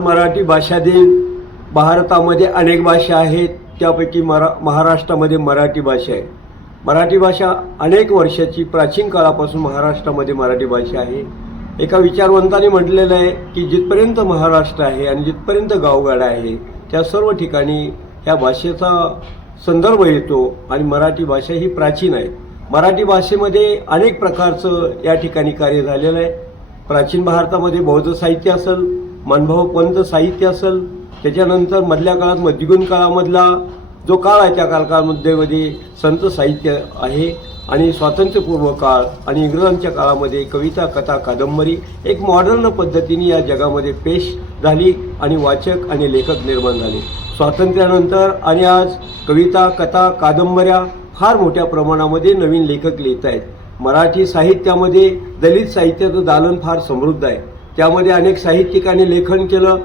मराठी भाषा दिन भारतामध्ये अनेक भाषा आहेत, त्यापैकी महाराष्ट्रामध्ये मराठी भाषा आहे। मराठी भाषा अनेक वर्षाची प्राचीन काळापासून महाराष्ट्रामध्ये मराठी भाषा आहे। एका विचारवंताने म्हटलेलं आहे की जिथपर्यंत महाराष्ट्र आहे आणि जिथपर्यंत गावगाडा आहे त्या सर्व ठिकाणी ह्या भाषेचा संदर्भ येतो आणि मराठी भाषा ही प्राचीन आहे। मराठी भाषेमध्ये अनेक प्रकारचं या ठिकाणी कार्य झालेलं आहे। प्राचीन भारतामध्ये बौद्ध साहित्य असेल, मानभाव पंथ साहित्य असेल, त्याच्यानंतर मधल्या काळात मध्ययुगीन काळामधला जो काळ आहे त्या काळामध्ये संत साहित्य आहे आणि स्वातंत्र्यपूर्व काळ आणि इंग्रजांच्या काळामध्ये कविता, कथा, कादंबरी एक मॉडर्न पद्धतीने या जगामध्ये पेश झाली आणि वाचक आणि लेखक निर्माण झाले। स्वातंत्र्यानंतर आणि आज कविता, कथा, कादंबऱ्या फार मोठ्या प्रमाणामध्ये नवीन लेखक लिहित आहेत। मराठी साहित्यामध्ये दलित साहित्याचं दालन फार समृद्ध आहे। त्यामध्ये अनेक साहित्यिकांनी लेखन केलं।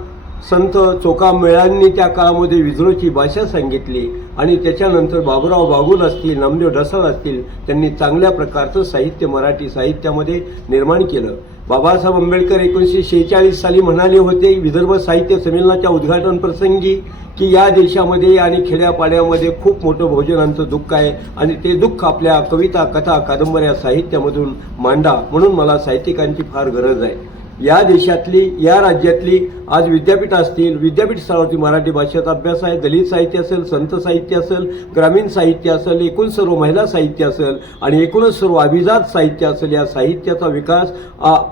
संत चोखामेळ्यांनी त्या काळामध्ये विद्रोहाची भाषा सांगितली आणि त्याच्यानंतर बाबूराव बागुल असतील, नामदेव ढसाळ असतील, त्यांनी चांगल्या प्रकारचं साहित्य मराठी साहित्यामध्ये निर्माण केलं। बाबासाहेब आंबेडकर 1946 साली म्हणाले होते विदर्भ साहित्य संमेलनाच्या उद्घाटन प्रसंगी की या देशामध्ये आणि खेड्यापाड्यामध्ये खूप मोठं बहुजनांचं दुःख आहे आणि ते दुःख आपल्या कविता, कथा, कादंबऱ्या साहित्यामधून मांडा, म्हणून मला साहित्यिकांची फार गरज आहे। या देशातली, या राज्यातली आज विद्यापीठ असतील, विद्यापीठ स्तरावरती मराठी भाषेचा अभ्यास आहे। दलित साहित्य असेल, संत साहित्य असेल, ग्रामीण साहित्य असेल, एकूण सर्व महिला साहित्य असेल आणि एकूणच सर्व अभिजात साहित्य असेल, या साहित्याचा विकास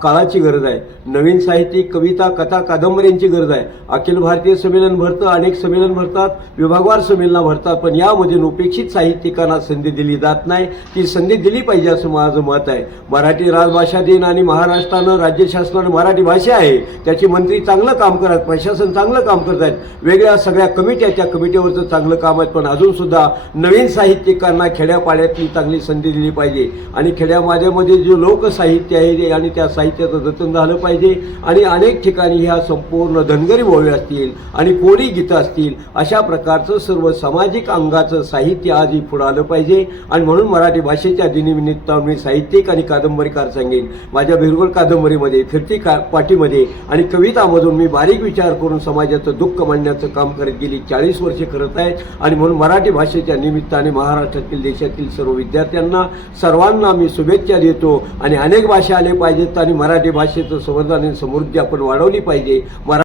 काळाची गरज आहे। नवीन साहित्यिक, कविता, कथा, कादंबऱ्यांची गरज आहे। अखिल भारतीय संमेलन भरतं, अनेक संमेलन भरतात, विभागवार संमेलनं भरतात, पण यामध्ये उपेक्षित साहित्यिकांना संधी दिली जात नाही। ती संधी दिली पाहिजे असं माझं मत आहे। मराठी राजभाषा दिन आणि महाराष्ट्रानं, राज्य शासनानं मराठी भाषा आहे त्याची मंत्री चांगलं काम करत, प्रशासन चांगलं काम करत आहेत, वेगळ्या सगळ्या कमिट्या त्या कमिटीवरचं चांगलं काम आहे, पण अजून सुद्धा नवीन साहित्यिकांना खेड्यापाड्यातली चांगली संधी दिली पाहिजे आणि खेड्यामध्ये जे लोकसाहित्य आहे आणि त्या साहित्याचं जतन झालं पाहिजे आणि अनेक ठिकाणी ह्या संपूर्ण धनगरी ओवी असतील आणि कोळी गीतं असतील, अशा प्रकारचं सर्व सामाजिक अंगाचं साहित्य आजही पुढं आलं पाहिजे आणि म्हणून मराठी भाषेच्या दिनानिमित्त मी साहित्यिक आणि कादंबरीकार सांगेन। माझ्या भिरगोळ कादंबरीमध्ये, फिरती पाठीमध्ये आणि कवितामधून मी बारीक विचार करून समाजाचं दुःख मांडण्याचं काम करत गेली 40 वर्षे करत आहे आणि म्हणून मराठी भाषेच्या निमित्ताने महाराष्ट्रातील, देशातील सर्व विद्यार्थ्यांना, सर्वांना मी शुभेच्छा देतो आणि अनेक भाषा आल्या पाहिजेत आणि मराठी भाषेचं संवर्धन आणि समृद्धी आपण वाढवली पाहिजे।